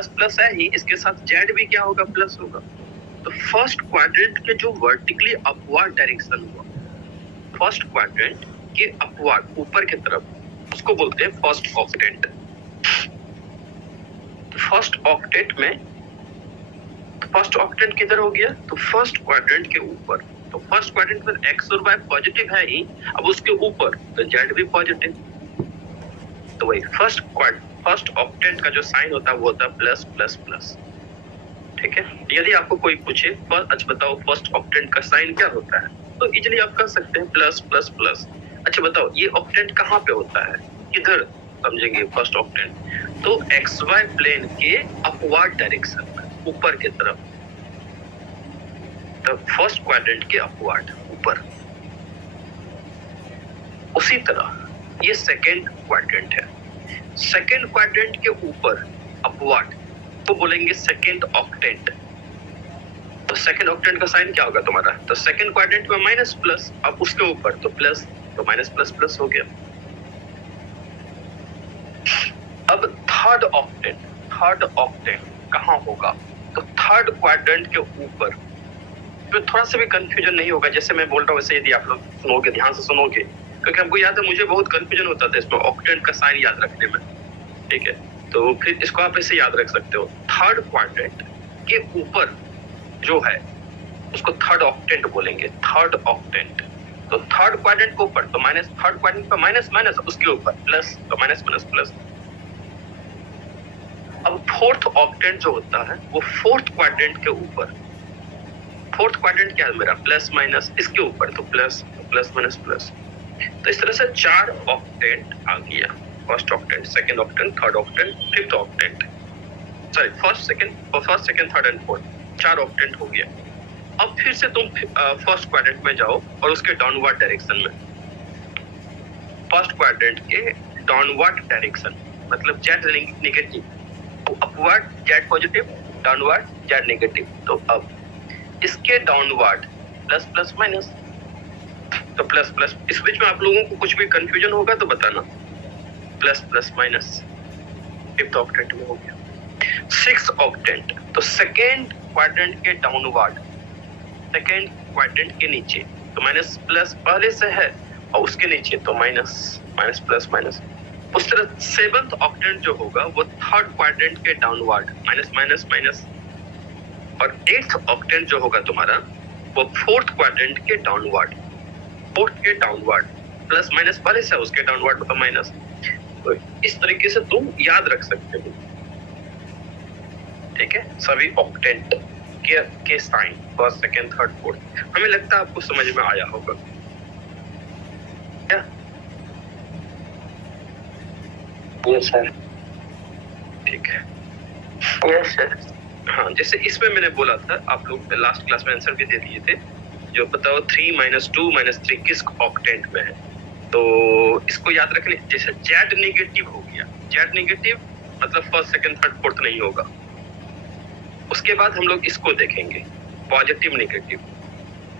Plus plus है ही, इसके साथ जेड भी क्या होगा, प्लस होगा। तो फर्स्ट क्वाड्रेंट के जो वर्टिकली अपवर्ड डायरेक्शन हुआ, फर्स्ट क्वाड्रेंट के अपवर्ड ऊपर की तरफ, उसको बोलते हैं फर्स्ट ऑक्टेंट। फर्स्ट ऑक्टेंट में फर्स्ट ऑक्टेंट किधर हो गया, तो फर्स्ट क्वाड्रेंट के ऊपर। तो फर्स्ट क्वाड्रेंट में एक्स और वाई पॉजिटिव है ही, अब उसके ऊपर तो जेड भी पॉजिटिव। तो वही फर्स्ट ऑक्टेंट का जो साइन होता है वो होता है प्लस प्लस प्लस। ठीक है, यदि आपको कोई पूछे अच्छा बताओ फर्स्ट ऑक्टेंट का साइन क्या होता है, तो इजीली आप कर सकते हैं प्लस प्लस प्लस। अच्छा बताओ ये ऑक्टेंट कहाँ पे होता है, किधर समझेंगे फर्स्ट ऑक्टेंट, तो एक्स वाई प्लेन के अपवर्ड डायरेक्शन में, ऊपर की तरफ। तो फर्स्ट क्वाड्रेंट के अपवर्ड ऊपर। उसी तरह ये सेकेंड क्वाड्रेंट है, सेकेंड क्वाड्रेंट के ऊपर अपवर्ड तो बोलेंगे सेकेंड ऑक्टेंट। तो सेकेंड ऑक्टेंट का साइन क्या होगा तुम्हारा, तो सेकेंड क्वाड्रेंट में माइनस प्लस, अब उसके ऊपर तो प्लस, तो माइनस प्लस प्लस हो गया। अब थर्ड ऑक्टेंट कहाँ होगा, तो थर्ड क्वाड्रेंट के ऊपर। तो थोड़ा सा भी कंफ्यूजन नहीं होगा, जैसे मैं बोल रहा हूँ वैसे यदि आप लोग सुनोगे, ध्यान से सुनोगे, क्योंकि हमको याद है मुझे बहुत कंफ्यूजन होता था इसमें ऑक्टेंट का साइन याद रखने में। ठीक है, तो फिर इसको आप ऐसे याद रख सकते हो, थर्ड क्वाड्रेंट के ऊपर जो है उसको थर्ड ऑक्टेंट बोलेंगे, थर्ड ऑक्टेंट। तो थर्ड क्वाड्रेंट के ऊपर तो माइनस, थर्ड क्वाड्रेंट पर माइनस माइनस, उसके ऊपर प्लस, तो माइनस माइनस प्लस। अब फोर्थ ऑक्टेंट जो होता है वो फोर्थ क्वाड्रेंट के ऊपर, फोर्थ क्वाड्रेंट क्या है मेरा, प्लस माइनस, इसके ऊपर तो प्लस, प्लस माइनस प्लस। तो इस तरह से 4 ऑक्टेंट आ गया, first octant, second octant, third octant, fifth octant, sorry first second third and fourth, 4 octant हो गया। अब फिर से तुम फर्स्ट क्वाड्रेंट में जाओ और उसके डाउनवर्ड डायरेक्शन में, फर्स्ट क्वाड्रेंट के डाउनवर्ड डायरेक्शन मतलब जेड नेगेटिव, तो upward Z positive, downward Z negative. तो अब इसके डाउनवर्ड प्लस प्लस माइनस, तो प्लस प्लस, इस बीच में आप लोगों को कुछ भी कंफ्यूजन होगा तो बताना, plus plus minus, fifth octant में हो गया। सिक्स्थ ऑक्टेंट, तो सेकेंड क्वाड्रेंट के डाउनवर्ड, सेकेंड क्वाड्रेंट के नीचे, तो माइनस प्लस पहले से है और उसके नीचे तो माइनस, माइनस प्लस माइनस। उस तरह सेवंथ ऑक्टेंट जो होगा वो थर्ड क्वाड्रेंट के डाउनवर्ड, माइनस माइनस माइनस। और एट्थ ऑक्टेंट जो होगा तुम्हारा वो फोर्थ क्वाड्रेंट के डाउनवर्ड, फोर्थ के डाउनवर्ड, प्लस माइनस पहले से उसके डाउनवर्ड तो माइनस। तो इस तरीके से तुम याद रख सकते हो। ठीक है, सभी ऑक्टेंट के sign first second third fourth. हमें लगता है आपको समझ में आया होगा क्या? Yes sir. ठीक है, यस सर। हाँ, जैसे इसमें मैंने बोला था, आप लोग लास्ट क्लास में आंसर भी दे दिए थे, जो बताओ 3 - 2 - 3 किस ऑक्टेंट में है। तो इसको याद रखने, जैसे जेड नेगेटिव हो गया, जेड नेगेटिव मतलब फर्स्ट सेकंड थर्ड फोर्थ नहीं होगा। उसके बाद हम लोग इसको देखेंगे, positive negative,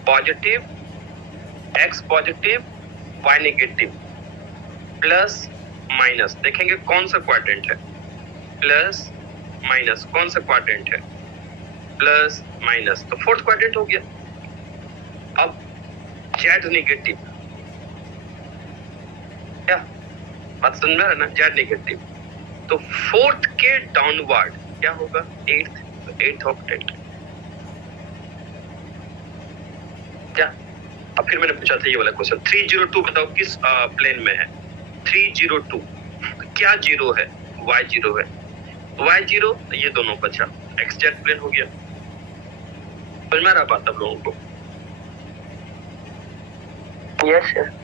positive X positive Y negative, plus minus, देखेंगे कौन सा क्वाड्रेंट है, प्लस माइनस कौन सा क्वाड्रेंट है, प्लस माइनस, तो फोर्थ क्वाड्रेंट हो गया। अब जेड नेगेटिव, क्या बात समझ में आ रहा ना, जेड नेगेटिव, तो फोर्थ के डाउनवर्ड क्या होगा, एट्थ, तो एट्थ ऑक्टेंट। क्या, अब फिर मैंने पूछा था ये वाला क्वेश्चन, 302 बताओ किस प्लेन में है, 302, तो क्या जीरो है, y जीरो है, y जीरो, तो ये दोनों बचा, एक्स जेड प्लेन हो गया। समझ में आ रहा बात आप लोगों को? Yes sir.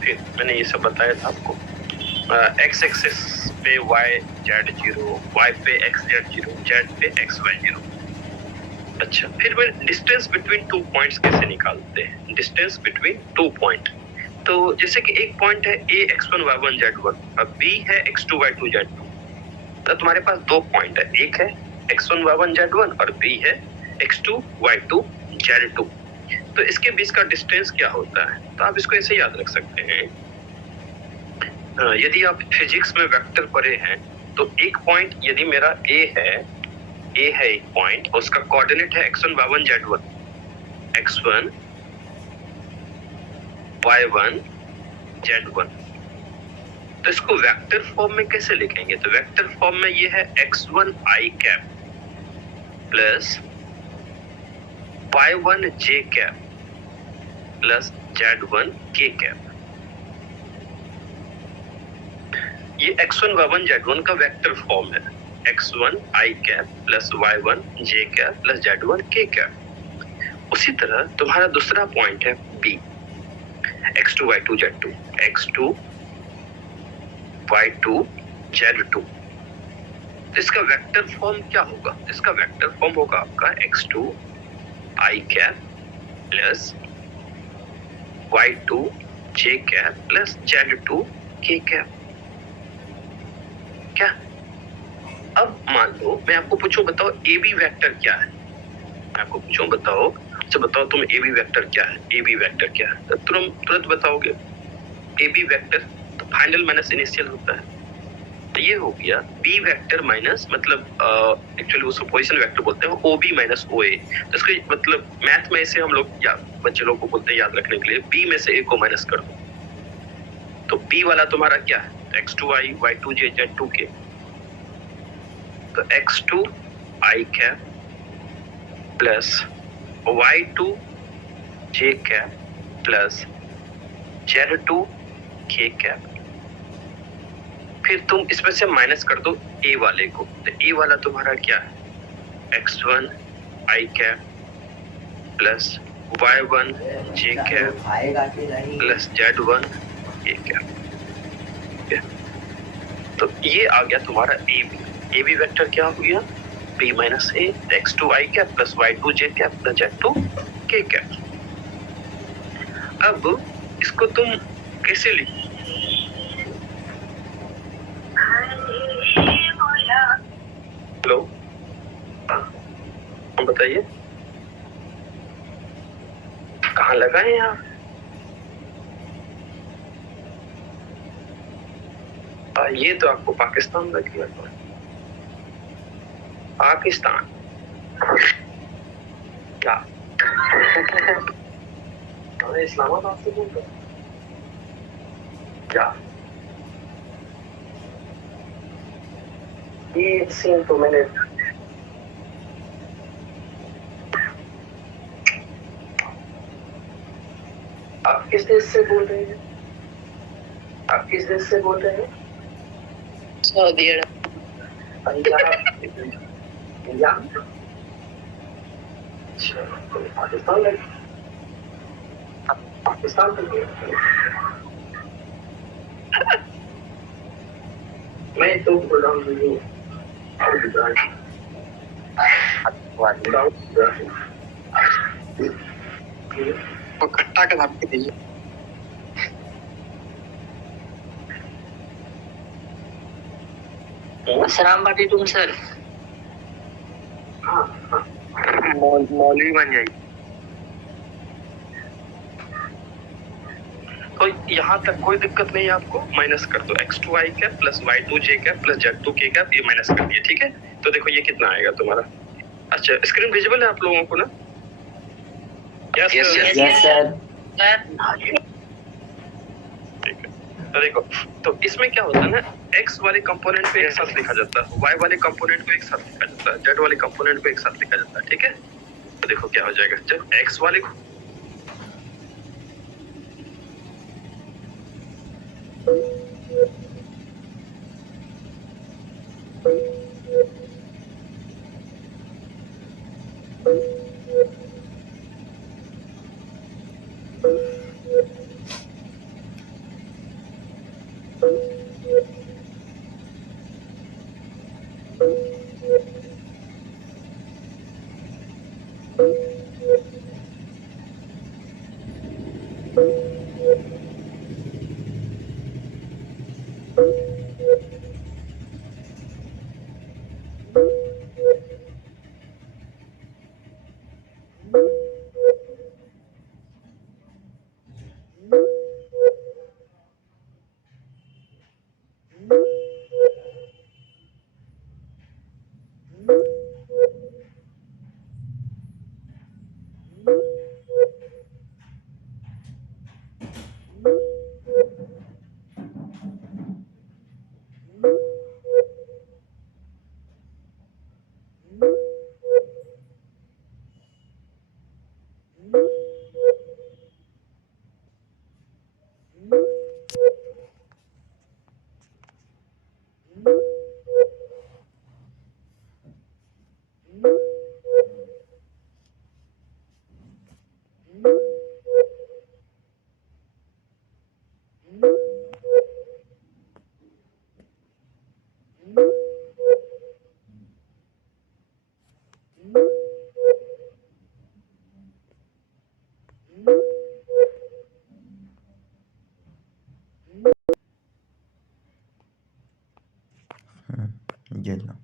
फिर मैंने ये सब बताया था आपको, एक्स एक्सिस पे वाई जेड जीरो, वाई पे एक्स जेड जीरो, जेड पे एक्स वाई जीरो। अच्छा, फिर मैं डिस्टेंस बिटवीन 2 पॉइंट्स कैसे निकालते हैं, डिस्टेंस बिटवीन 2 पॉइंट। तो जैसे कि एक पॉइंट है a x1 y1 z1, अब b है x2 y2 z2, तो तुम्हारे पास 2 पॉइंट है, एक है x1 y1 z1 और b है x2 y2 z2। तो इसके बीच का डिस्टेंस क्या होता है? तो आप इसको ऐसे याद रख सकते हैं, यदि आप फिजिक्स में वेक्टर पढ़े हैं तो एक पॉइंट यदि मेरा a है एक पॉइंट, उसका कोऑर्डिनेट है x1 y1 z1, x1 y1 z1। तो इसको वेक्टर फॉर्म में कैसे लिखेंगे? तो वेक्टर फॉर्म में ये है x1 i cap plus y1 j cap plus z1 k cap. ये x1 y1 z1 का वेक्टर फॉर्म है, x1 i cap plus y1 j cap plus z1 k cap. उसी तरह तुम्हारा दूसरा पॉइंट है b, x2 y2 z2, x2 y2 z2। तो इसका वेक्टर फॉर्म क्या होगा? इसका वेक्टर फॉर्म होगा आपका x2 i cap plus y2 j cap plus z2 k cap. क्या? अब मान लो मैं आपको पूछूं, बताओ ए बी वेक्टर क्या है? मैं आपको पूछूं, बताओ तुम ए बी वेक्टर क्या है? ए बी वेक्टर क्या है? तो तुरंत बताओगे ए बी वेक्टर तो फाइनल माइनस इनिशियल होता है। तो ये हो गया बी वेक्टर माइनस, मतलब एक्चुअली उसको पोजीशन वेक्टर बोलते हैं, ओ बी माइनस ओ ए। तो इसको मतलब मैथ में इसे हम लोग या बच्चे लोग को बोलते हैं याद रखने के लिए, बी में से ए को माइनस कर दो। तो बी वाला तुम्हारा क्या है? x2i y2 j z2 k। तो x2 i cap plus y2 j cap plus z2 k cap. फिर तुम इसमें से माइनस कर दो a वाले को। तो a वाला तुम्हारा क्या है? x1 i cap plus y1 j cap plus z1 k cap. तो ये आ गया तुम्हारा ए बी वेक्टर क्या हो गया? b minus A x2 i cap plus y2 j cap plus z2 k cap. अब इसको तुम कैसे लिखो? हेलो, हम बताइए कहाँ लगाए यहाँ? ये तो आपको पाकिस्तान लग गया। पाकिस्तान क्या? इस्लामाबाद से बोल रहे क्या? ये सीन तो मैंने आप किस देश से बोल रहे हैं? आप किस देश से बोल रहे हैं? सऊदी अरब। पंजाब। अच्छा, तो पाकिस्तान लगे? पाकिस्तान लगे? मैं तो बोल रहा हूँ तो खट्टा का नाम दीजिए। अस्सलाम वालेकुम सर। मौलवी बन जाएगी। तो यहाँ तक कोई दिक्कत नहीं है आपको, माइनस कर दो x2 i cap plus y2 j cap plus z2 k cap, ये माइनस कर दिए, ठीक है। तो देखो ये कितना आएगा तुम्हारा। अच्छा, स्क्रीन विजिबल है आप लोगों को ना? Yes sir. ठीक है, तो देखो, तो इसमें क्या होता है ना, x वाले कंपोनेंट को एक साथ लिखा जाता है, y वाले कंपोनेंट को एक साथ लिखा जाता है, z वाले कंपोनेंट को एक साथ लिखा जाता है, ठीक है। तो देखो क्या हो जाएगा, जब x वाले झेलना।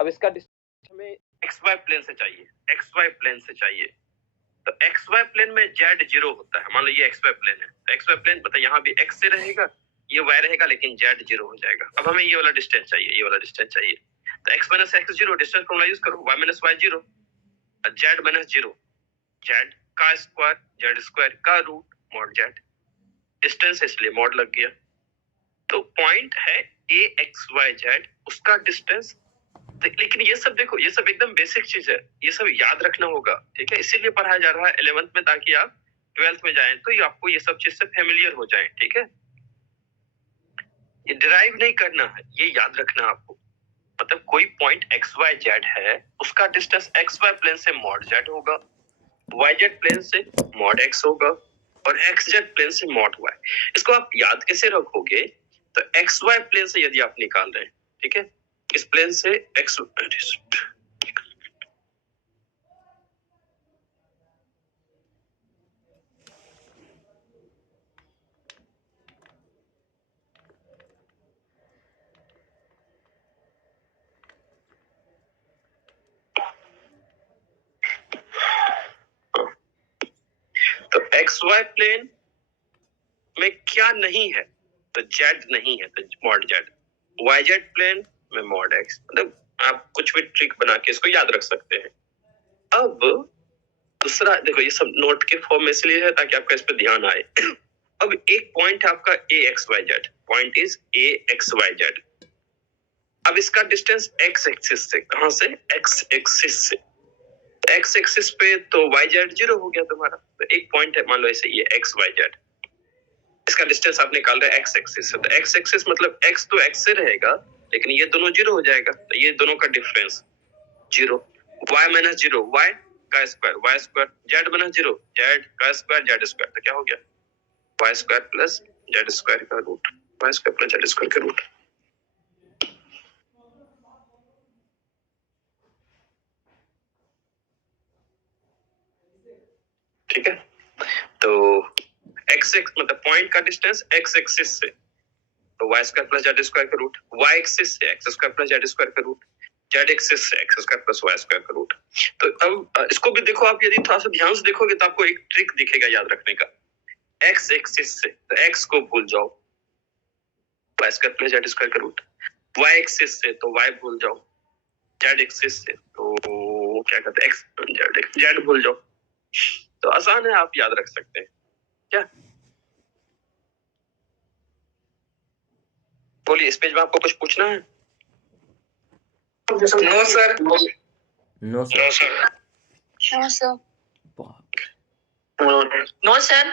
अब इसका डिस्टेंस हमें एक्स वाई प्लेन से चाहिए, एक्स वाई प्लेन से चाहिए। तो एक्स वाई प्लेन में जेड जीरो होता है। मान लो ये एक्स वाई प्लेन है, तो एक्स वाई प्लेन पता है यहाँ भी एक्स से रहेगा, ये वाई रहेगा, लेकिन जेड जीरो हो जाएगा। अब हमें ये वाला डिस्टेंस चाहिए, ये वाला डिस्टेंस चाहिए। तो X minus X zero, distance formula use करो, Y minus Y zero, Z minus zero, Z का स्क्वायर, जेड स्क्वायर का रूट मॉड जेड। डिस्टेंस इसलिए मॉड लग गया। तो पॉइंट है ए एक्स वाई जेड, उसका डिस्टेंस। लेकिन ये सब देखो, ये सब एकदम बेसिक चीज है, ये सब याद रखना होगा, ठीक है। इसीलिए पढ़ाया जा रहा है 11th में, ताकि आप 12th में जाएं तो ये आपको ये सब चीज से फेमिलियर हो जाएं, ठीक है। ये डिराइव नहीं करना है, ये याद रखना आपको। मतलब कोई पॉइंट एक्स वाई जेड है, उसका डिस्टेंस एक्स वाई प्लेन से मॉड जेड होगा, वाई जेड प्लेन से मॉड एक्स होगा, और एक्स जेड प्लेन से मॉड वाई। इसको आप याद कैसे रखोगे? तो एक्स वाई प्लेन से यदि आप निकाल रहे हैं, ठीक है, इस प्लेन से एक्स, तो एक्स वाई प्लेन में क्या नहीं है? तो जेड नहीं है, तो mod Z. Y Z plane में मॉड एक्स। मतलब आप कुछ भी ट्रिक बना के इसको याद रख सकते हैं। अब दूसरा देखो, ये सब नोट के फॉर्म में इसलिए है ताकि आपका इस पर ध्यान आए। अब एक पॉइंट है आपका A X Y Z, point is A X Y Z. अब इसका डिस्टेंस एक्स एक्सिस से, कहां से? एक्स एक्सिस से। एक्स एक्सिस पे तो वाई जेड जीरो हो गया तुम्हारा। तो एक पॉइंट है, मान लो ऐसे ये एक्स वाई जेड, इसका डिस्टेंस आप निकाल रहे हैं एक्स एक्सिस से। तो एक्स एक्सिस मतलब एक्स तो एक्स से रहेगा, लेकिन ये दोनों जीरो हो जाएगा, तो ये दोनों का difference zero. Y minus zero, Y का square, Y square, Z minus zero, Z का स्क्वायर, जेड स्क्वायर। तो क्या हो गया? Y square plus Z square का root, Y square plus Z square का रूट। ठीक है, तो एक्स एक्स मतलब पॉइंट का डिस्टेंस एक्स एक्सिस से, तो Y square plus Z square का रूट, वाई एक्सिस से X square plus Z square का रूट, जेड एक्सिस से X square plus Y square का रूट। तो अब इसको भी देखो आप, यदि थोड़ा सा ध्यान से देखोगे तो आपको एक ट्रिक दिखेगा याद रखने का। एक्स एक्सिस से तो एक्स को भूल जाओ, Y square plus Z square का रूट। वाई एक्सिस से तो वाई भूल जाओ, जेड एक्सिस से तो क्या कहते हैं, एक्स जेड भूल जाओ। तो आसान है, आप याद रख सकते हैं। क्या बोलिए, इस पेज में आपको कुछ पूछना है? No sir. No sir. No sir. No, sir. No sir.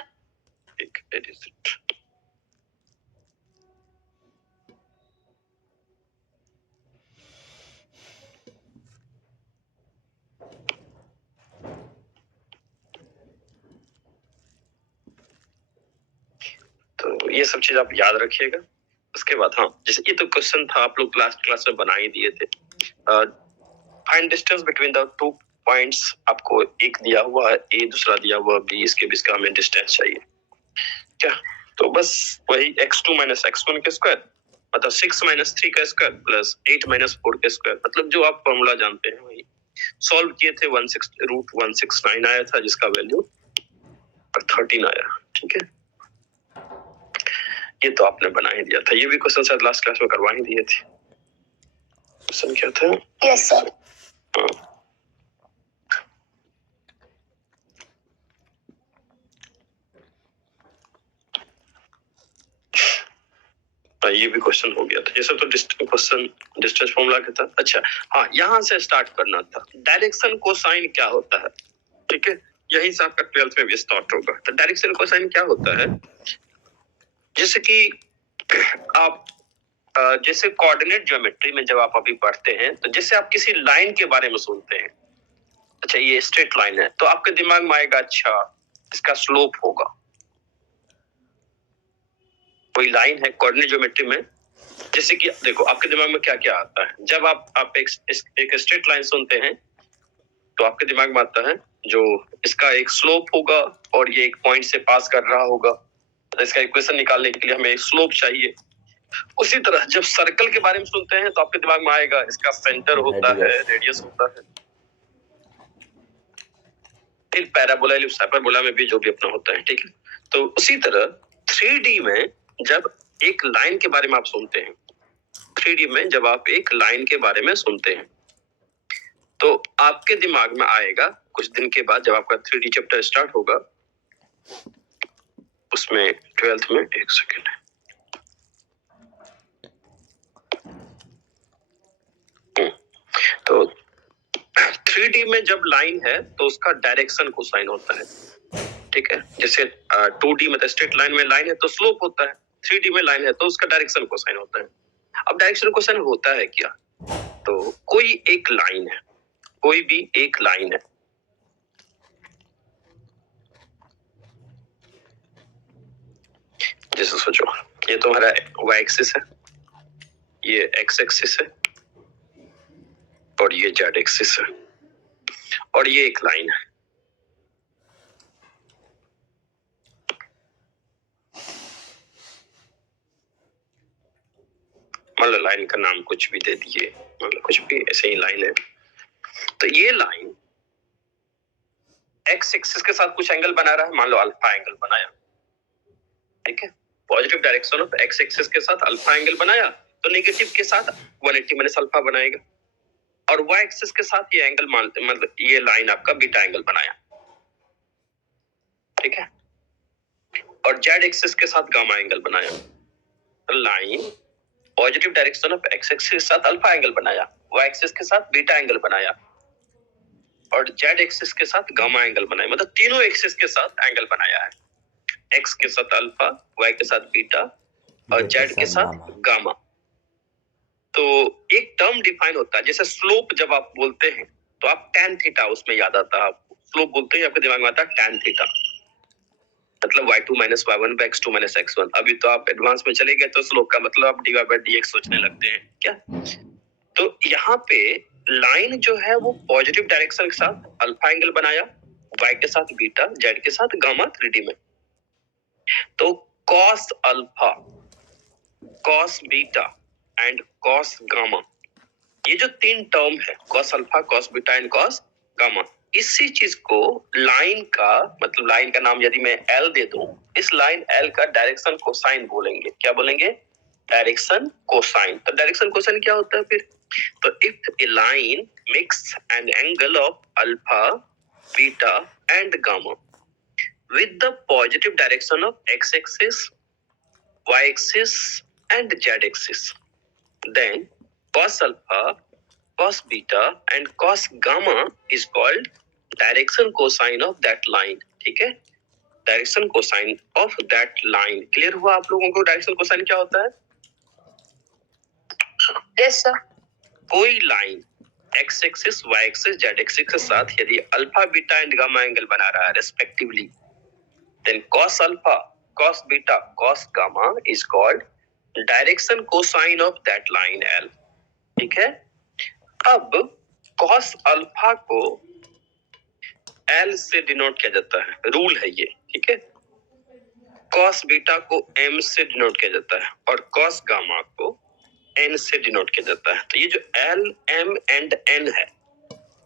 ठीक, that is it. तो ये सब चीज आप याद रखिएगा। उसके बाद हाँ, जैसे ये तो क्वेश्चन था, आप लोग लास्ट क्लास में बना ही दिए थे। Find distance between the two points, आपको एक दिया हुआ है ए, दूसरा दिया हुआ बी, इसके बीच का हमें डिस्टेंस चाहिए क्या। तो बस वही x2 माइनस x1 के स्क्वायर मतलब 6 माइनस 3 का स्क्वायर प्लस 8 माइनस 4 के स्क्वायर, मतलब जो आप फॉर्मूला जानते हैं वही सॉल्व किए थे। 169 आया था जिसका वैल्यू 13 आया। ठीक है, ये तो आपने बना ही दिया था, ये भी क्वेश्चन शायद लास्ट क्लास में करवा ही दिए थे। क्वेश्चन क्या था? Yes sir. ये भी क्वेश्चन हो गया था, ये सब तो क्वेश्चन डिस्टेंस फॉर्मूला का था। अच्छा हाँ, यहाँ से स्टार्ट करना था। डायरेक्शन कोसाइन क्या होता है? ठीक है, यही से आपका 12th में भी स्टार्ट होगा। तो डायरेक्शन कोसाइन क्या होता है? जैसे कि आप जैसे कोऑर्डिनेट ज्योमेट्री में जब आप अभी पढ़ते हैं, तो जैसे आप किसी लाइन के बारे में सुनते हैं, अच्छा ये स्ट्रेट लाइन है, तो आपके दिमाग में आएगा अच्छा इसका स्लोप होगा। कोई लाइन है कोऑर्डिनेट ज्योमेट्री में, जैसे कि देखो आपके दिमाग में क्या क्या आता है जब आप एक स्ट्रेट लाइन सुनते हैं, तो आपके दिमाग में आता है जो इसका एक स्लोप होगा और ये एक पॉइंट से पास कर रहा होगा, तो इसका इक्वेशन निकालने के लिए हमें स्लोप चाहिए। उसी तरह जब सर्कल के बारे में सुनते हैं तो आपके दिमाग में आएगा इसका सेंटर होता है, रेडियस होता है, फिर पैराबोला एलिप्स हाइपरबोला में भी जो भी अपना होता है। ठीक है, तो उसी तरह 3D में जब एक लाइन के बारे में आप सुनते हैं, 3D में जब आप एक लाइन के बारे में सुनते हैं, तो आपके दिमाग में आएगा कुछ दिन के बाद जब आपका 3D चैप्टर स्टार्ट होगा, उसमें 12th में, एक सेकेंड, तो 3D में जब लाइन है तो उसका डायरेक्शन कोसाइन होता है। ठीक है, जैसे 2D में स्ट्रेट लाइन में लाइन है तो स्लोप होता है, 3D में लाइन है तो उसका डायरेक्शन कोसाइन होता है। अब डायरेक्शन कोसाइन होता है क्या? तो कोई एक लाइन है, कोई भी एक लाइन है, जैसे सोचो ये तुम्हारा y एक्सिस है, ये x एक्सिस है और ये z एक्सिस है और ये एक लाइन है। मतलब लाइन का नाम कुछ भी दे दिए, मतलब कुछ भी, ऐसे ही लाइन है। तो ये लाइन x एक्सिस के साथ कुछ एंगल बना रहा है, मान लो अल्फा एंगल बनाया। ठीक है, positive direction of x axis के साथ अल्फा एंगल बनाया, तो नेगेटिव के साथ 180 माइनस अल्फा बनाएगा, और y एक्सिस के साथ ये एंगल मतलब ये लाइन आपका बीटा एंगल बनाया। ठीक है, और z एक्सिस के साथ गामा एंगल बनाया। तो line positive direction of x axis के साथ अल्फा एंगल बनाया, y एक्सिस के साथ बीटा एंगल बनाया और z एक्सिस के साथ गामा एंगल बनाया, मतलब तीनों एक्सिस के साथ एंगल बनाया है। x के साथ अल्फा, y के साथ बीटा और z के साथ गामा। तो एक टर्म डिफाइन होता है, जैसे स्लोप जब आप बोलते हैं तो आप tan थीटा उसमें याद आता है। आपको स्लोप बोलते हैं आपके दिमाग में आता है tan थीटा, मतलब y2 minus y1 by x2 minus x1। अभी तो आप एडवांस में चले गए तो स्लोप का मतलब आप dy by dx सोचने लगते हैं क्या। तो यहाँ पे लाइन जो है वो पॉजिटिव डायरेक्शन के साथ अल्फा एंगल बनाया, y के साथ बीटा, z के साथ गामा 3D में। तो cos alpha, cos beta and cos gamma, ये जो तीन टर्म है cos alpha, cos beta and cos gamma, इसी चीज को लाइन का मतलब लाइन का नाम यदि मैं L दे दूं, इस लाइन L का डायरेक्शन कोसाइन बोलेंगे। क्या बोलेंगे? Direction cosine. तो डायरेक्शन कोसाइन क्या होता है फिर? तो if A line makes an angle of alpha, beta and gamma with the positive direction of x axis, y axis and z axis, then cos alpha, cos beta and cos gamma is called direction cosine of that line। ठीक है, direction cosine of that line. Clear हुआ आप लोगों को direction cosine क्या होता है? Yes sir. कोई line x axis, y axis, z axis के साथ यदि alpha, beta and gamma angle बना रहा है respectively, then cos alpha, cos beta, cos gamma is called direction cosine of that line L। ठीक है, अब cos अल्फा को L से डिनोट किया जाता है, रूल है ये, ठीक है। cos बीटा को M से डिनोट किया जाता है और cos गामा को N से डिनोट किया जाता है। तो ये जो L, M एंड N है,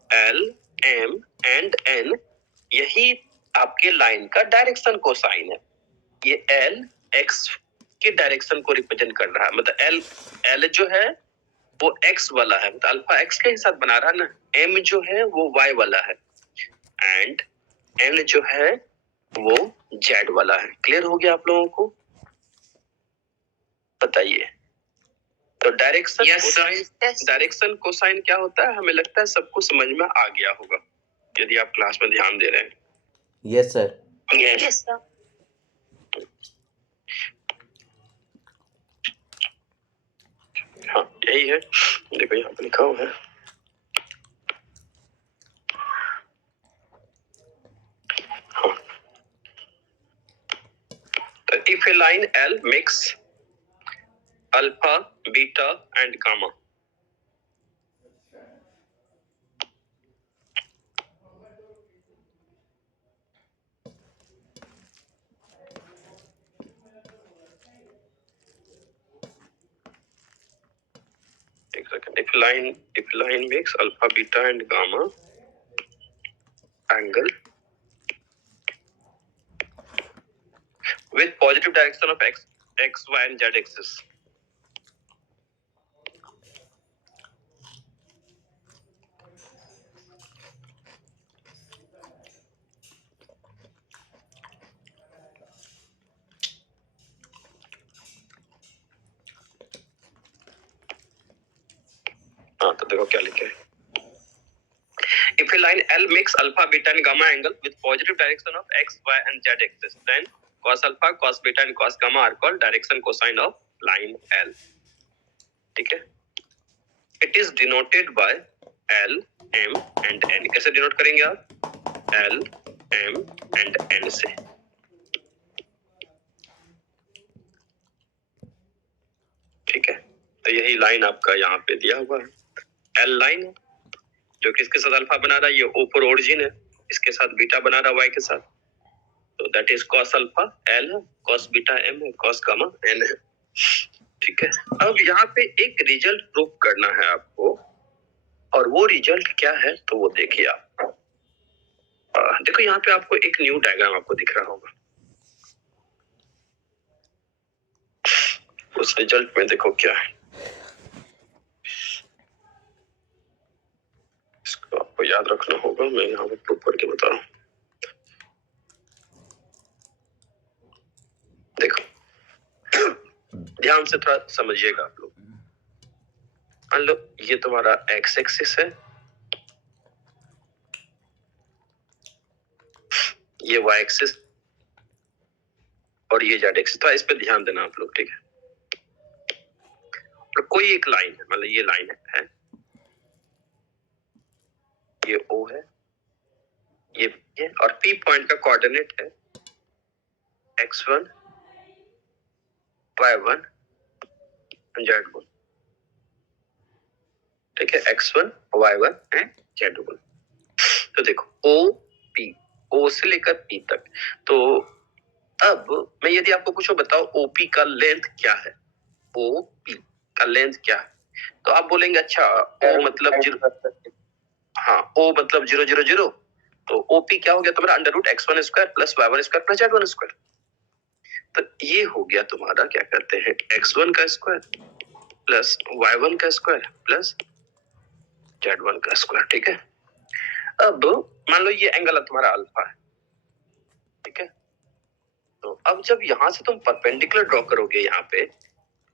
L, M एंड N, यही आपके लाइन का डायरेक्शन कोसाइन है। ये L x के डायरेक्शन को रिप्रेजेंट कर रहा है, मतलब L जो है वो x वाला है, मतलब अल्फा x के साथ बना रहा है ना। M जो है वो y वाला है एंड N जो है वो z वाला है। क्लियर हो गया आप लोगों को? बताइए। तो डायरेक्शन कोसाइन क्या होता है? हमें लगता है सबको समझ में आ गया होगा यदि आप क्लास में ध्यान दे रहे हैं। Yes sir. Yes sir. हाँ यही है, देखो यहाँ पे लिखा हुआ है। हाँ, तो if a line L makes alpha, beta and gamma, एक second, if line makes alpha, beta and gamma angle with positive direction of x, y and z axis, हाँ तो देखो क्या लिखे है। If a line L makes alpha, beta and gamma angle with positive direction of x, y and z axis, then cos alpha, cos beta and cos gamma are called direction cosine of line L. ठीक है? It is denoted by L, M and N. कैसे denote करेंगे आप? L, M and N से। ठीक है? तो यही लाइन आपका यहाँ पे दिया हुआ है। L लाइन है जो कि इसके साथ अल्फा बना रहा है, ये O पर ओरिजिन है, इसके साथ बीटा बना रहा है Y के साथ, तो that is cos alpha L है, cos बीटा M है, cos गामा N है। ठीक है, अब यहाँ पे एक रिजल्ट प्रूव करना है आपको, और वो रिजल्ट क्या है तो वो देखिए आप। देखो यहाँ पे आपको एक न्यू डायग्राम आपको दिख रहा होगा। उस रिजल्ट में देखो क्या है, इसको आपको याद रखना होगा। मैं यहाँ पे प्रूव करके बता रहा हूँ। देखो ध्यान से थोड़ा समझिएगा आप लोग। मान लो ये तुम्हारा एक्स एक्सिस है, ये वाई एक्सिस और ये जेड एक्सिस। तो इस पे ध्यान देना आप लोग, ठीक है। और कोई एक लाइन है, मतलब ये लाइन है, ये O है, ये P है, और P पॉइंट का कोऑर्डिनेट है x1, y1, z1। ठीक है, x1, y1 एंड z1। तो देखो OP, O से लेकर P तक। तो अब मैं यदि आपको पूछूं, बताओ OP का लेंथ क्या है, OP का लेंथ क्या है, तो आप बोलेंगे अच्छा O मतलब 0, हाँ O मतलब 0 0 0, तो OP क्या हो गया तुम्हारा under root x1 square plus y1 square plus z1 square. तो ये हो गया तुम्हारा क्या कहते हैं x1 का स्क्वायर प्लस y1 का स्क्वायर प्लस z1 का स्क्वायर। ठीक है, अब मान लो ये एंगल तुम्हारा अल्फा है, ठीक है। तो अब जब यहां से तुम परपेंडिकुलर ड्रॉ करोगे यहाँ पे,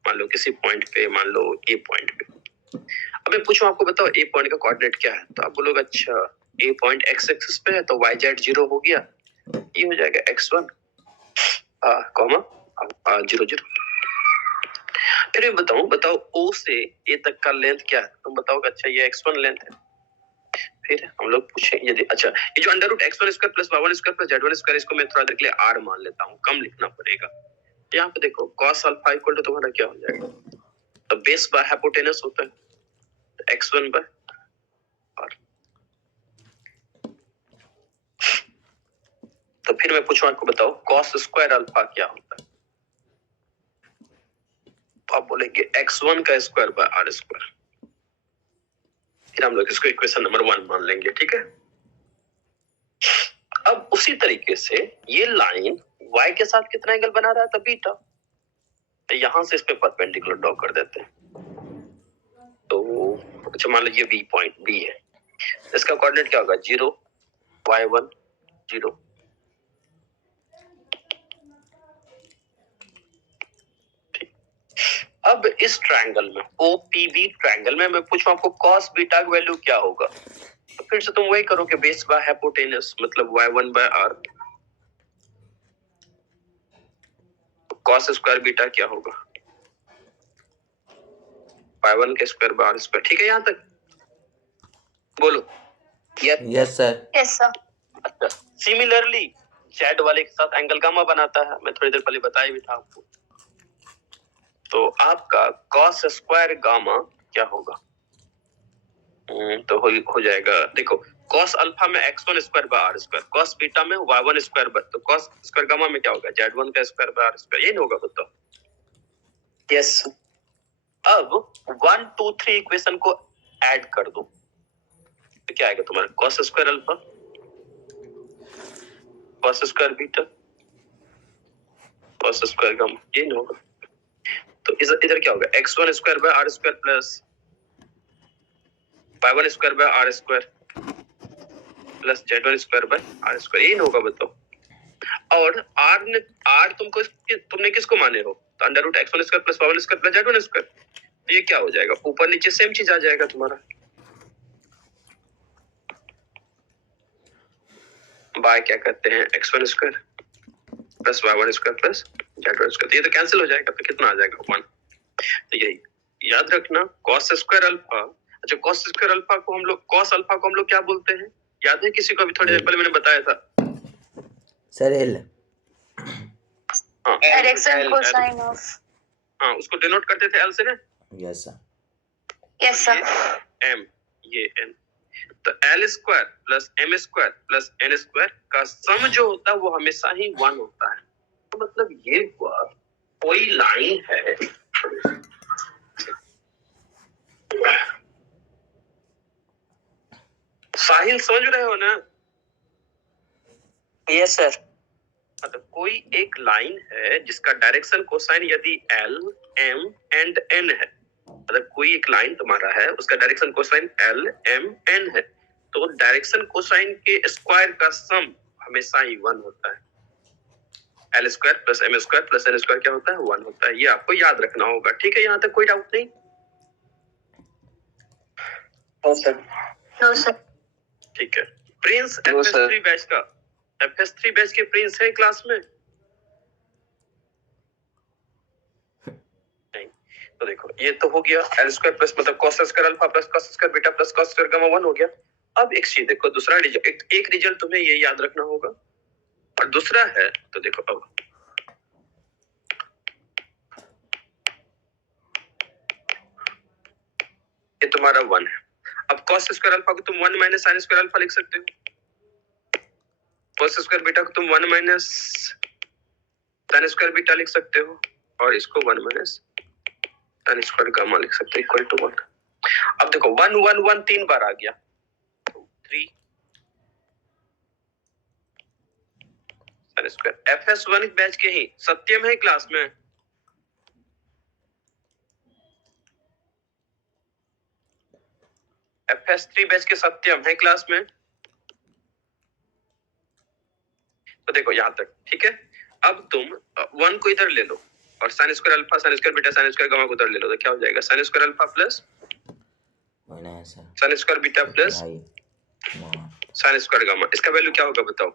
मान लो किसी पॉइंट पे, मान लो ए पॉइंट पे, अब मैं पूछूं आपको, बताओ ए पॉइंट का कोऑर्डिनेट क्या है, तो आप बोलोगे अच्छा ए पॉइंट एक्स एक्सिस पे है तो वाई जेड 0 हो गया, ये हो जाएगा x1 कॉमा 0 0। फिर मैं बताओ O से A तक का लेंथ क्या है, तुम बताओगे अच्छा ये x1 लेंथ है। फिर हम लोग पूछे यदि अच्छा ये जो under root x1 square plus y1 square plus z1 square, इसको मैं थोड़ा देर के लिए r मान लेता हूँ, कम लिखना पड़ेगा। यहाँ पे देखो cos अल्फा इक्वल टू तुम्हारा क्या हो जाएगा, तो बेस बाय हाइपोटेनस होता है x1 बाय तो फिर मैं पूछूं आपको, बताओ कॉस स्क्वायर अल्फा क्या होता है? तो आप बोलेंगे x1 का स्क्वायर बाय आर स्क्वायर। फिर हम लोग इसको इक्वेशन नंबर 1 मान लेंगे, ठीक है। अब उसी तरीके से ये लाइन y के साथ कितना एंगल बना रहा है? तो बीटा। तो यहां से इस पे परपेंडिकुलर ड्रॉ कर देते हैं। तो अच्छा मान लीजिए बी पॉइंट बी है, इसका कोऑर्डिनेट क्या होगा? 0 y1 0। अब इस ट्रायंगल में OPB ट्रायंगल में मैं पूछूं आपको cos बीटा की वैल्यू क्या होगा? तो फिर से तुम वही करोगे, बेस बाय हाइपोटेनस मतलब y1 by r। cos square beta क्या होगा? y1 के स्क्वायर बाय r स्क्वायर। ठीक है यहां तक बोलो। Yes sir. Yes sir. अच्छा, सिमिलरली जेड वाले के साथ एंगल गामा बनाता है, मैं थोड़ी देर पहले बताया भी था आपको। तो आपका cos स्क्वायर गामा क्या होगा? तो हो जाएगा, देखो cos अल्फा में x1 square by r square, cos beta में y1 स्क्वायर बाय, तो cos स्क्वायर गामा में क्या होगा? z1 का स्क्वायर बाय r स्क्वायर। ये नहीं होगा बताओ? यस। अब 1 2 3 इक्वेशन को ऐड कर दो तो क्या आएगा तुम्हारा? cos square alpha, cos square beta, cos square gamma. ये नहीं होगा तो इधर क्या होगा? x1 square by r square plus y1 square by r square plus z1 square by r square. ये नहीं होगा बताओ? और r तुमने किसको माने हो? तो under root x1 square plus y1 square plus z1 square. तो ये क्या हो जाएगा? ऊपर नीचे सेम चीज आ जाएगा तुम्हारा। बाय क्या करते हैं? x1 square plus y1 square plus z1 square. ये तो कैंसिल हो जाएगा, तो कितना आ जाएगा? 1। तो यही याद रखना, cos स्क्वायर अल्फा। अच्छा, cos स्क्वायर अल्फा को हम लोग cos अल्फा को हम लोग क्या बोलते हैं? याद है किसी को? अभी थोड़ी देर पहले मैंने बताया था सर एल। हाँ, डायरेक्शन कोसाइन ऑफ। हाँ, उसको डिनोट करते थे एल से ना। Yes sir. Yes sir. M, ये एन। तो L square plus M square plus N square का सम जो होता है वो हमेशा ही 1 होता है। तो मतलब ये हुआ कोई लाइन है, साहिल समझ रहे हो ना? Yes sir. मतलब कोई एक लाइन है जिसका डायरेक्शन कोसाइन यदि एल एम एंड एन है, मतलब कोई एक लाइन तुम्हारा है उसका direction cosine L M N है, तो डायरेक्शन कोसाइन के स्क्वायर का सम हमेशा ही 1 होता है। L square plus M square plus N square क्या होता है? 1 होता है। ये आपको याद रखना होगा, ठीक है? यहाँ तक कोई डाउट नहीं? No sir. ठीक है। प्रिंस FS3 बैच का, FS3 बैच के प्रिंस है क्लास में? नहीं। तो देखो ये तो हो गया एल स्क्वायर प्लस मतलब cos square alpha plus cos square beta plus cos square gamma 1 हो गया। अब एक चीज देखो, दूसरा रिजल्ट, एक रिजल्ट तुम्हें ये याद रखना होगा और दूसरा है, तो देखो अब ये तुम्हारा 1 है। अब cos स्क्वायर अल्फा को तुम 1 माइनस sin स्क्वायर अल्फा लिख सकते हो, cos स्क्वायर बीटा को तुम 1 माइनस sin स्क्वायर बीटा लिख सकते हो, और इसको 1 माइनस sin स्क्वायर गामा लिख सकते हो इक्वल टू 1। अब देखो 1 1 1 3 बार आ गया, 3 sin स्क्वायर। FS1 बैच के ही सत्यम है क्लास में? FS3 बैच के सत्यम है क्लास में? तो देखो यहां तक ठीक है। अब तुम 1 को इधर ले लो और sin square alpha sin square beta sin square gamma को उधर ले लो, तो क्या हो जाएगा? sin square alpha plus sin square beta plus sin square gamma. इसका वैल्यू क्या होगा बताओ?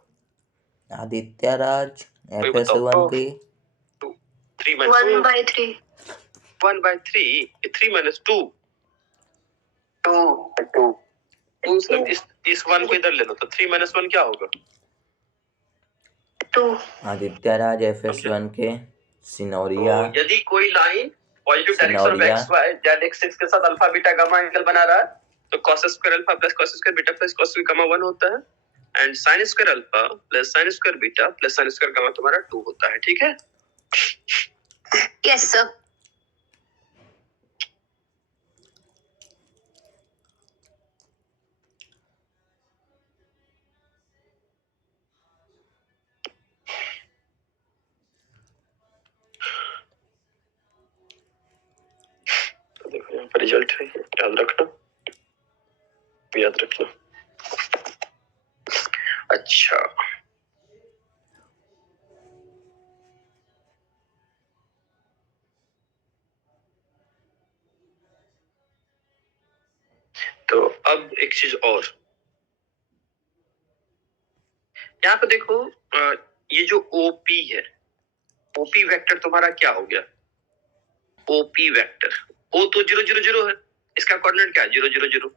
आदित्य राज FS1 की 1/3 1/3 3 माइनस 2 इस 1 को इधर ले लो, तो 3 माइनस 1 क्या होगा? 2। आदित्य राज FS1 के सिनोरिया। तो यदि कोई लाइन पॉजिटिव डायरेक्शन में x y z एक्सिस के साथ अल्फा बीटा गामा एंगल बना रहा है, तो cos square alpha plus cos square beta plus cos square gamma 1 होता है। And sine square alpha plus sine square beta plus sine square gamma तुम्हारा 2 होता है, ठीक है? Yes, sir. तो देखो यहाँ पर रिजल्ट है, याद रखना। अच्छा, तो अब एक चीज और, यहाँ पे देखो ये जो ओपी है, ओपी वेक्टर तुम्हारा क्या हो गया? ओपी वेक्टर, ओ तो 0 0 0 है, इसका कोऑर्डिनेट क्या है? 0 0 0,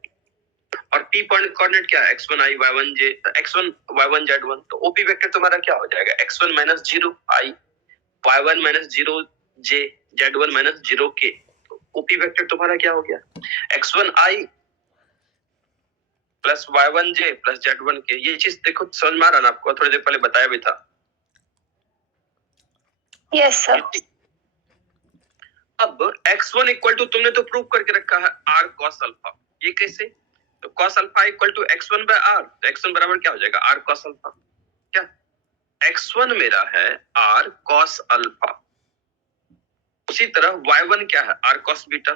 और पी पॉइंट कोऑर्डिनेट क्या है? x1 i y1 j, x1 y1 z1, तो ओपी वेक्टर तुम्हारा क्या हो जाएगा? x1 minus 0 i y1 minus 0 j z1 minus 0 k। OP vector तुम्हारा क्या हो गया? x1 i plus y1 j plus z1 k। ये चीज देखो समझ में आ रहा ना आपको? थोड़ी देर पहले बताया भी था। Yes, sir. अब x1 इक्वल टू तुमने तो प्रूव करके रखा है r cos अल्फा, ये कैसे? तो cos alpha equal to x1 by r, तो x1 बराबर क्या हो जाएगा? r cos alpha. क्या x1 मेरा है r cos अल्फा, उसी तरह y1 क्या है? r cos बीटा,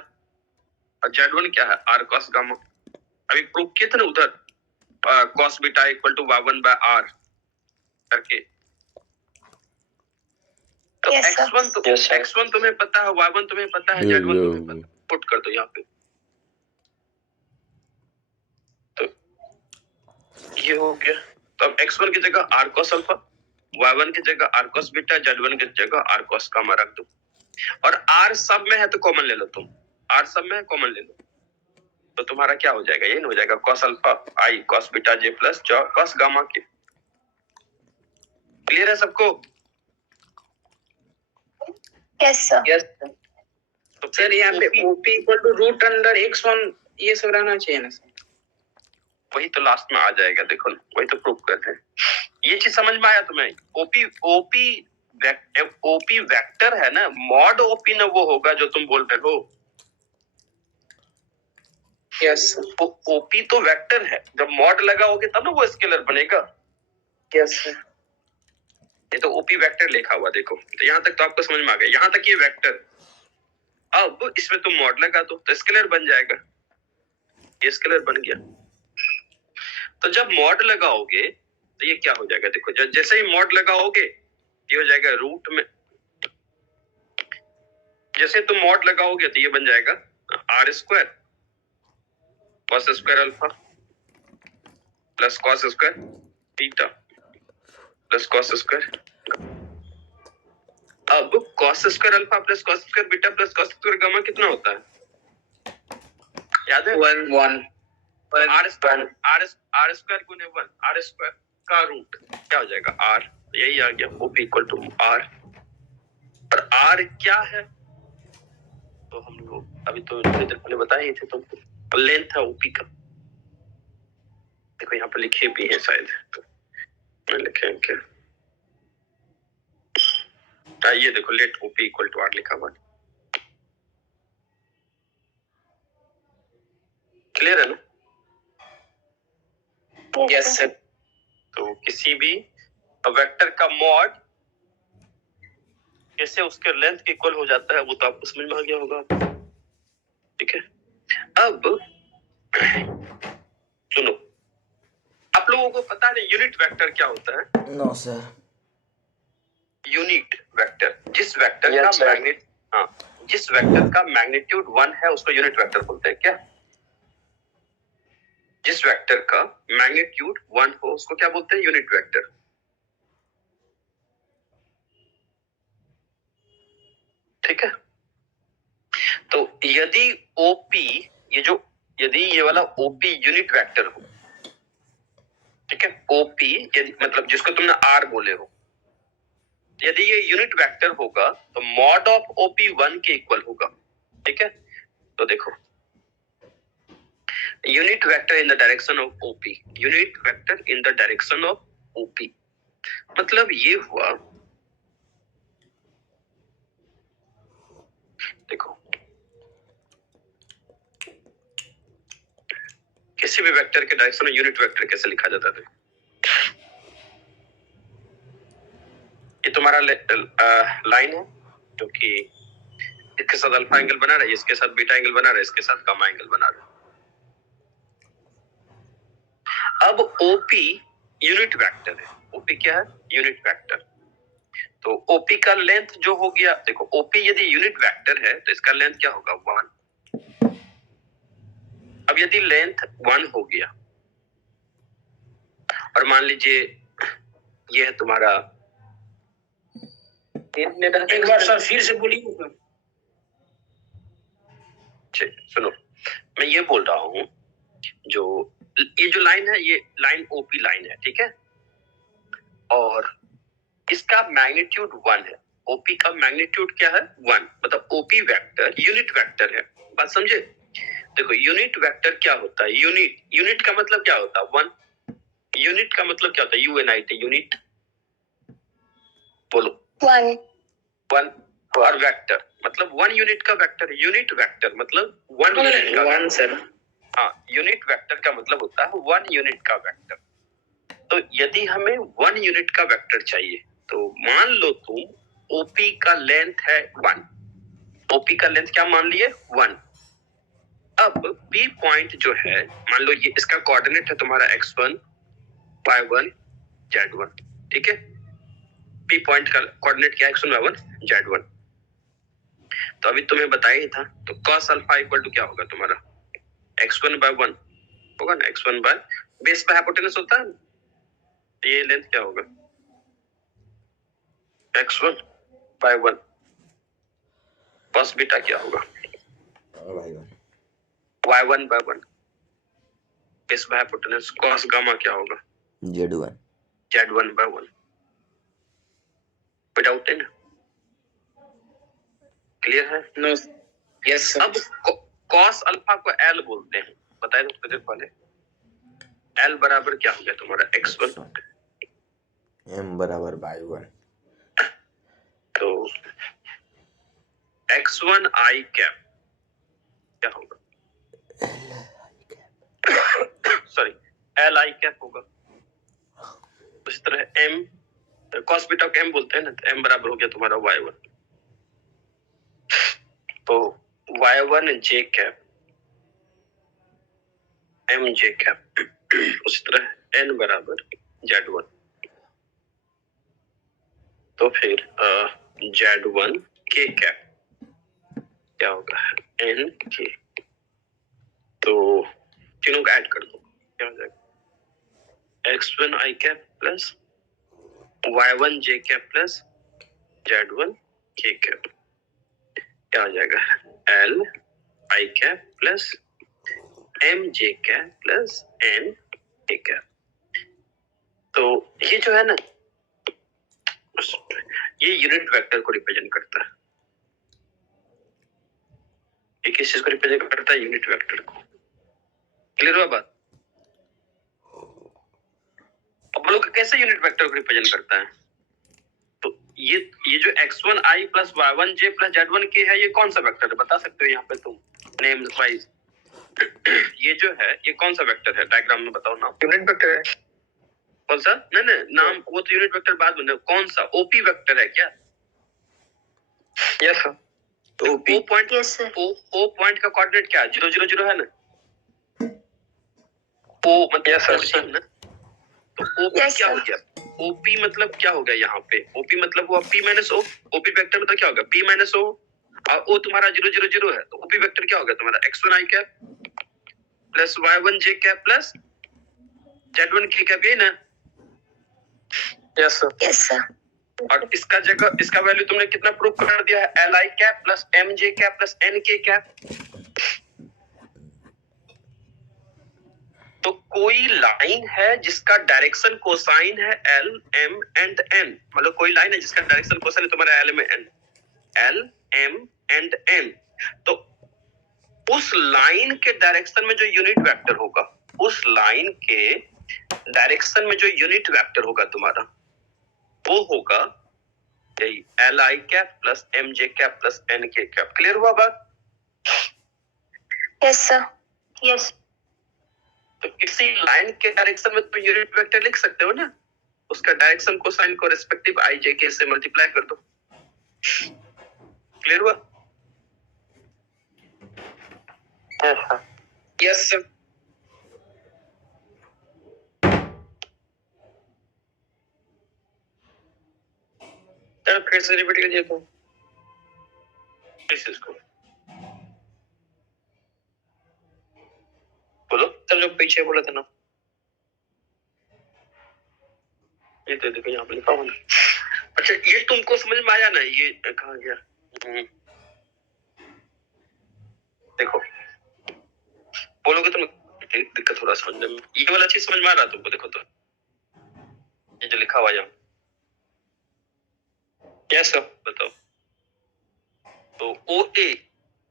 और z1 क्या है? r cos gamma. अभी प्रूव किए थे ना उधर cos beta equal to y1 by r करके। तो Yes, sir. x1 तो x1 तुम्हें पता है, y1 तुम्हें पता है, z1 तुम्हें पता है, पुट कर दो यहाँ पे। तो ये हो गया। तो अब x1 की जगह r cos अल्फा, y1 की जगह r cos बीटा, z1 की जगह r cos गामा रख दो, और r सब में है तो कॉमन ले लो तुम, r सब में है कॉमन ले लो, तो तुम्हारा क्या हो जाएगा? ये हो जाएगा cos alpha i cos beta j plus cos gamma के। क्लियर है सबको? Yes, sir. यस तो सर, यहाँ पे OP equal to root under x1 ये सब रहना चाहिए ना सर? वही तो लास्ट में आ जाएगा, देखो ना, वही तो प्रूव करते हैं। ये चीज समझ में आया तुम्हें? ओपी वेक्टर है ना, मॉड ओपी ना वो होगा जो तुम बोल रहे हो। यस ओपी तो वेक्टर है, जब मॉड लगाओगे तब ना वो स्केलर बनेगा। Yes sir. ये तो ओपी वेक्टर लिखा हुआ, देखो तो यहाँ तक तो आपको समझ में आ गया, यहाँ तक ये वेक्टर। अब इसमें तुम मॉड लगा दो तो स्केलर बन जाएगा, ये स्केलर बन गया। तो जब मॉड लगाओगे तो ये क्या हो जाएगा? देखो जैसे ही मॉड लगाओगे ये हो जाएगा रूट में, जैसे तुम मॉड लगाओगे तो ये बन जाएगा R square cos square alpha plus cos square beta plus cos square. अब cos square alpha plus cos square beta plus cos square gamma कितना होता है? याद है? 1 1 आर स्क्वायर गुने 1, आर स्क्वायर का रूट क्या हो जाएगा? आर, यही आ गया ओपी इक्वल टू आर। और आर क्या है? तो हम लोग अभी तो थोड़ी देर पहले बताए थे तुमको, लेंथ है ओपी का। देखो यहाँ पर लिखे भी है शायद, तो मैं लिखे हैं क्या? ये देखो let OP equal to R लिखा हुआ, क्लियर है ना? Yes sir. तो किसी भी वेक्टर का मॉड कैसे उसके लेंथ के इक्वल हो जाता है वो तो आपको समझ में आ गया होगा, ठीक है? अब सुनो, आप लोगों को पता है यूनिट वेक्टर क्या होता है? No sir. यूनिट वेक्टर, जिस वेक्टर का Yes, sir. जिस वेक्टर का मैग्नीट्यूड 1 है उसको यूनिट वेक्टर बोलते हैं। क्या? जिस वेक्टर का मैग्नीट्यूड 1 हो उसको क्या बोलते हैं? Unit vector. ठीक है? तो यदि ओपी यदि ये वाला ओपी यूनिट वेक्टर हो, ठीक है, ओपी यदि मतलब जिसको तुमने आर बोले हो, यदि ये यूनिट वेक्टर होगा तो मॉड ऑफ ओपी 1 के इक्वल होगा। ठीक है? तो देखो unit vector in the direction of OP, unit vector in the direction of OP मतलब ये हुआ, देखो किसी भी वेक्टर के डायरेक्शन में यूनिट वेक्टर कैसे लिखा जाता है? ये तुम्हारा लाइन है जो कि इसके साथ अल्फा एंगल बना रहा है, इसके साथ बीटा एंगल बना रहा है, इसके साथ गामा एंगल बना रहा है। अब ओपी यूनिट वेक्टर है, ओपी क्या है? Unit vector. तो ओपी का लेंथ जो हो गया, देखो ओपी यदि यूनिट वेक्टर है तो इसका लेंथ क्या होगा? 1। अब यदि लेंथ 1 हो गया और मान लीजिए ये है तुम्हारा, एक बार सर फिर से बोलिए। सुनो, मैं ये बोल रहा हूं, जो ये जो लाइन है ये लाइन ओपी लाइन है, ठीक है, और इसका मैग्नीट्यूड 1 है। ओपी का मैग्नीट्यूड क्या है? 1। मतलब ओपी वेक्टर यूनिट वेक्टर है। बात समझे? देखो यूनिट वेक्टर क्या होता है? यूनिट का मतलब क्या होता है? 1। यूनिट का मतलब क्या होता है? यूएनआईटी, यूनिट। बोलो 1 और वेक्टर मतलब 1 यूनिट का वेक्टर। यूनिट वेक्टर मतलब 1 यूनिट का 1 सर। हाँ, यूनिट वेक्टर का मतलब होता है 1 यूनिट का वेक्टर। तो यदि हमें 1 यूनिट का वेक्टर चाहिए तो मान लो तुम ओपी का लेंथ है 1, ओपी का लेंथ क्या मान लिए? 1। अब पी पॉइंट जो है, मान लो ये इसका कोऑर्डिनेट है तुम्हारा x1 y1 z1, ठीक है। पी पॉइंट का कोऑर्डिनेट क्या है? x1 y1 z1। तो अभी तुम्हें बताया ही था, तो cos अल्फा इक्वल टू क्या होगा तुम्हारा? x1 by 1 होगा ना, x1 by बेस पे हाइपोटेनस होता है, ये लेंथ क्या होगा? x1 by 1 cos बीटा क्या होगा? y1 by 1 बेस पे हाइपोटेनस cos गामा क्या होगा? z1 by 1। कोई डाउट है ना? क्लियर है? No yes sir. अब cos अल्फा को l बोलते हैं, बताए तो थोड़ी देर पहले। l बराबर क्या हो गया तुम्हारा? x1 m बराबर y1। तो x1 i कैप क्या होगा? सॉरी, l i कैप होगा। उसी तरह m cos बीटा को m बोलते हैं ना, तो m बराबर हो गया तुम्हारा y1। तो y1 j cap m j cap, उसी तरह n बराबर z1। तो फिर z1 k कैप क्या होगा? n k। तो तीनों को ऐड कर दो, क्या हो जाएगा? x1 i cap plus y1 j cap plus z1 k cap क्या हो जाएगा? l i cap plus m j cap plus n k cap. तो ये जो है ना, ये यूनिट वेक्टर को रिप्रेजेंट करता है। ये किस चीज को रिप्रेजेंट करता है? यूनिट वेक्टर को। क्लियर हुआ बात? अब बोलो कैसे यूनिट वेक्टर को रिप्रेजेंट करता है? तो ये जो x1 i plus y1 j plus z1 k है, ये कौन सा वेक्टर है? बता सकते हो यहाँ पे तुम नेम वाइज। ये जो है ये कौन सा वेक्टर है? डायग्राम में बताओ नाम। यूनिट वेक्टर है। कौन सा? नहीं नाम, वो तो यूनिट वेक्टर बाद में। कौन सा? ओपी वेक्टर है क्या? Yes sir. तो ओ पॉइंट, ओ पॉइंट का कोऑर्डिनेट क्या है? 0 0 0 है ना? ओ मतलब Yes, sir. ओपी ना, तो ओपी Yes, क्या sir. हो गया? ओपी मतलब क्या हो गया यहाँ पे? ओपी मतलब हुआ p minus O. OP vector मतलब क्या होगा? p माइनस ओ, और ओ तुम्हारा 0 0 0 है, तो ओपी वेक्टर क्या होगा तुम्हारा? x1 i cap plus y1 j cap plus z1 k cap, ये ना? Yes sir. और इसका जगह, इसका वैल्यू तुमने कितना प्रूव कर दिया है? l i cap plus m j cap plus n k cap. तो कोई लाइन है जिसका डायरेक्शन कोसाइन है l m एंड n, मतलब कोई लाइन है जिसका डायरेक्शन कोसाइन है तुम्हारा l m n, l m and n। तो उस लाइन के डायरेक्शन में जो यूनिट वेक्टर होगा, उस लाइन के डायरेक्शन में जो यूनिट वेक्टर होगा तुम्हारा, वो होगा यही L i cap plus M j cap plus N k cap. Clear हुआ बात? Yes sir. यस। तो किसी लाइन के डायरेक्शन में तुम यूनिट वेक्टर लिख सकते हो ना, उसका डायरेक्शन कोसाइन को रिस्पेक्टिव आई जे के से मल्टीप्लाई कर दो। क्लियर हुआ? Yes sir. चलो फिर से रिपीट कीजिए तो इस इसको बोलो। सर जो पीछे बोला था ना, ये तो देखो यहाँ पे लिखा हुआ ना। अच्छा ये तुमको समझ में आया ना? ये कहाँ गया? देखो बोलोगे तुम दिक्कत हो रहा समझने में। ये वाला चीज समझ में आ रहा तुमको? देखो तो ये जो लिखा हुआ यहाँ, यस सर। बताओ। तो ओ ए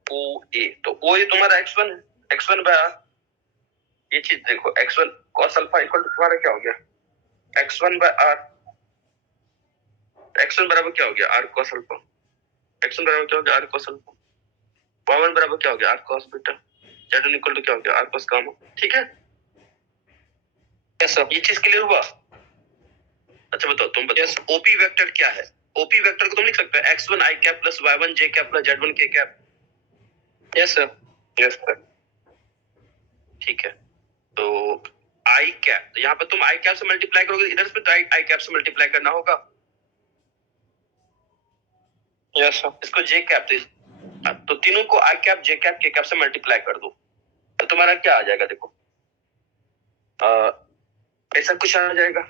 तो ओ ए तुम्हारा x1 है, x1 बाय r। ये चीज देखो, x1 cos alpha equal to तुम्हारा क्या हो गया? x1 bye r। x1 बराबर क्या हो गया? r cos alpha. x1 बराबर क्या हो गया? r cos alpha. y1 बराबर क्या हो गया? r cos beta. z1 equal to क्या हो गया? r cos gamma. ठीक है? Yes sir. ये चीज क्लियर हुआ? अच्छा बताओ, तुम बताओ ओपी वेक्टर क्या है? ओपी वेक्टर को तुम लिख सकते हो x1 i cap plus y1 j cap plus z1 k cap. Yes sir. Yes sir. ठीक है, तो आई कैप, तो यहाँ पर तुम आई कैप से मल्टीप्लाई करोगे, इधर से तो आई कैप से मल्टीप्लाई करना होगा। Yes sir. इसको जे कैप, तो तीनों को आई कैप जे कैप के कैप से मल्टीप्लाई कर दो, तो तुम्हारा क्या आ जाएगा? देखो ऐसा कुछ आ जाएगा,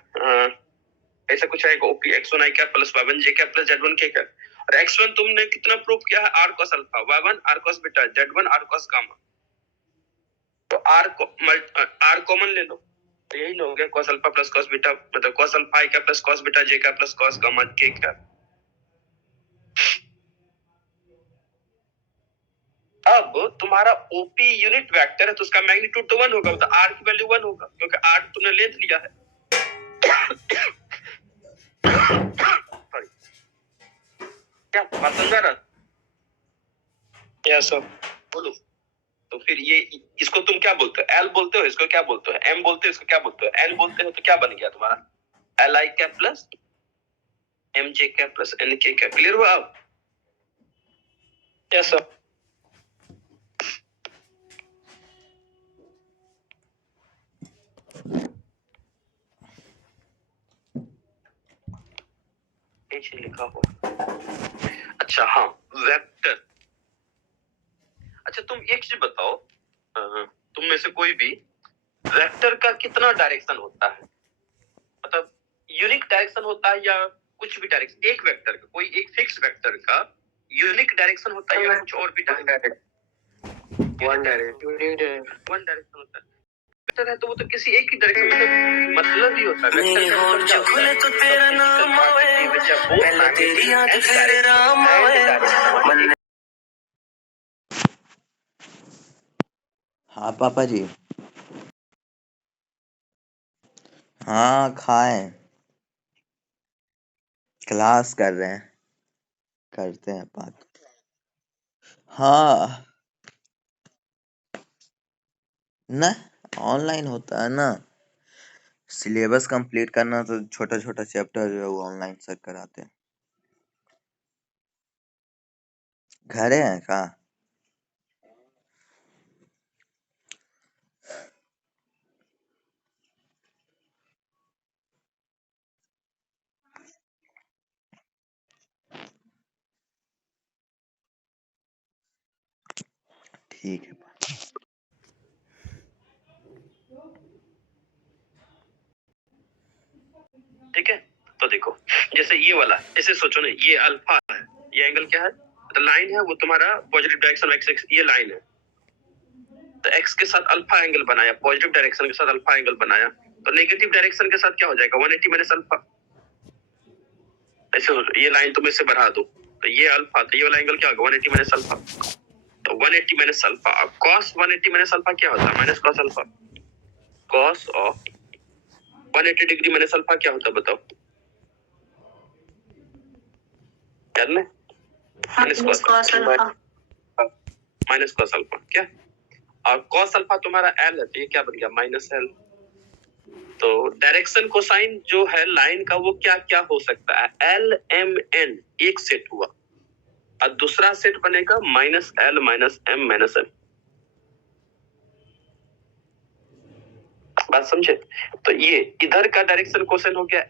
ऐसा कुछ आएगा OP x1 i cap plus y1 j cap plus z1 k cap. और x1 तुमने कितना प्रूफ किया है? r cos alpha, y1 r cos beta, z1 r cos gamma. तो r कॉमन ले लो, तो यही हो गया cos alpha plus cos beta, मतलब cos alpha i cap plus cos beta j cap plus cos gamma k cap. अब तुम्हारा OP unit vector है, तो उसका मैग्नीट्यूड तो 1 होगा, मतलब r की वैल्यू 1 होगा, क्योंकि r तुमने लेंथ लिया है। क्या बात समझा रहा? Yes sir. बोलो। तो फिर ये इसको तुम क्या बोलते हो? एल बोलते हो, इसको क्या बोलते हो? एम बोलते हो, इसको क्या बोलते हो? एन बोलते हो। तो क्या बन गया तुम्हारा? L i cap plus M j cap plus N k cap. Clear हुआ अब? Yes sir. ऐसे लिखा हो। अच्छा हाँ, वेक्टर। अच्छा तुम एक चीज बताओ, तुम में से कोई भी वेक्टर का कितना डायरेक्शन होता है? मतलब यूनिक डायरेक्शन होता है या कुछ भी डायरेक्शन? एक वेक्टर का, कोई एक फिक्स वेक्टर का यूनिक डायरेक्शन होता है या कुछ और भी डायरेक्शन? वन डायरेक्शन होता है। वेक्टर है तो वो तो किसी एक ही डायरेक्शन में मतलब ही होता है। वेक्टर का तेरा नाम पहले तेरी याद फिर राम आवे। हाँ पापा जी। हाँ खाए, क्लास कर रहे हैं, करते हैं बात। हाँ न, ऑनलाइन होता है ना, सिलेबस कंप्लीट करना, तो छोटा छोटा चैप्टर जो है वो ऑनलाइन सर कराते हैं। घरे हैं का? ठीक है। ठीक है, तो देखो जैसे ये वाला, ऐसे सोचो ना, ये अल्फा है, ये एंगल क्या है? तो लाइन है वो तुम्हारा पॉजिटिव डायरेक्शन एक्स एक्स, ये लाइन है, तो एक्स के साथ अल्फा एंगल बनाया, पॉजिटिव डायरेक्शन के साथ अल्फा एंगल बनाया, तो नेगेटिव डायरेक्शन के साथ क्या हो जाएगा? 180 माइनस अल्फा। ऐसे ये लाइन तुम इससे बढ़ा दो, तो ये अल्फा, तो ये वाला एंगल क्या होगा? 180 माइनस अल्फा। तो 180 माइनस अल्फा। अब cos 180 माइनस अल्फा क्या होता है? Minus cos alpha. cos of 180 degree minus alpha क्या होता है बताओ? याद में? Minus cos alpha. Minus cos alpha क्या? और cos अल्फा तुम्हारा l है, तो ये क्या बन गया? Minus l। तो डायरेक्शन कोसाइन जो है लाइन का वो क्या क्या हो सकता है? एल एम एन एक सेट हुआ और दूसरा सेट बनेगा minus L minus M minus N. बात समझे? तो ये इधर का डायरेक्शन कोसाइन हो गया